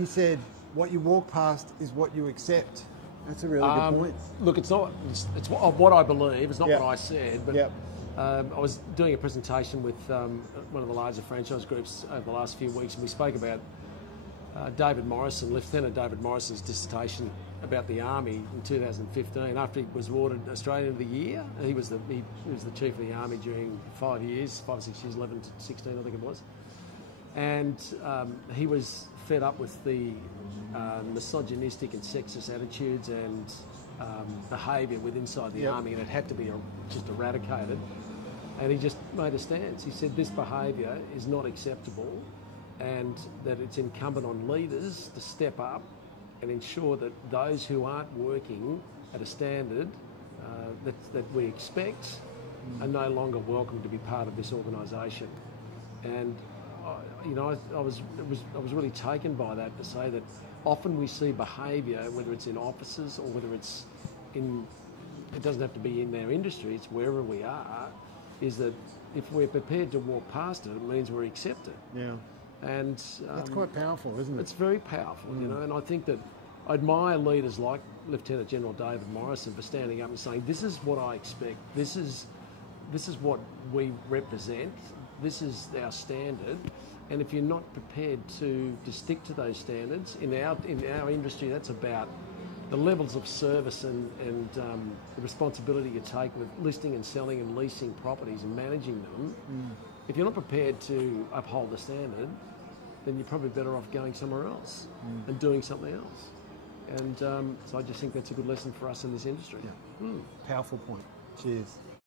He said, what you walk past is what you accept. That's a really good point. Look, it's what I believe. It's not Yep. what I said, but Yep. I was doing a presentation with one of the larger franchise groups over the last few weeks, and we spoke about David Morrison, Lieutenant David Morrison's dissertation about the Army in 2015. After he was awarded Australian of the Year, he was the chief of the Army during 5 or 6 years, 11 to 16, I think it was. And he was fed up with the misogynistic and sexist attitudes and behaviour inside the Army, and it had to be just eradicated. And he just made a stance. He said this behaviour is not acceptable, and that it's incumbent on leaders to step up and ensure that those who aren't working at a standard that we expect are no longer welcome to be part of this organisation. And I was really taken by that, to say that often we see behaviour, whether it's in offices or whether it's in, it doesn't have to be in their industry, it's wherever we are, is that if we're prepared to walk past it, it means we're accepted. Yeah. And that's quite powerful, isn't it? It's very powerful, and I think that I admire leaders like Lieutenant General David Morrison for standing up and saying, this is what I expect, this is what we represent, this is our standard, and if you're not prepared to stick to those standards, in our industry, that's about the levels of service and the responsibility you take with listing and selling and leasing properties and managing them. If you're not prepared to uphold the standard, then you're probably better off going somewhere else and doing something else. And so I just think that's a good lesson for us in this industry. Yeah. Powerful point. Cheers.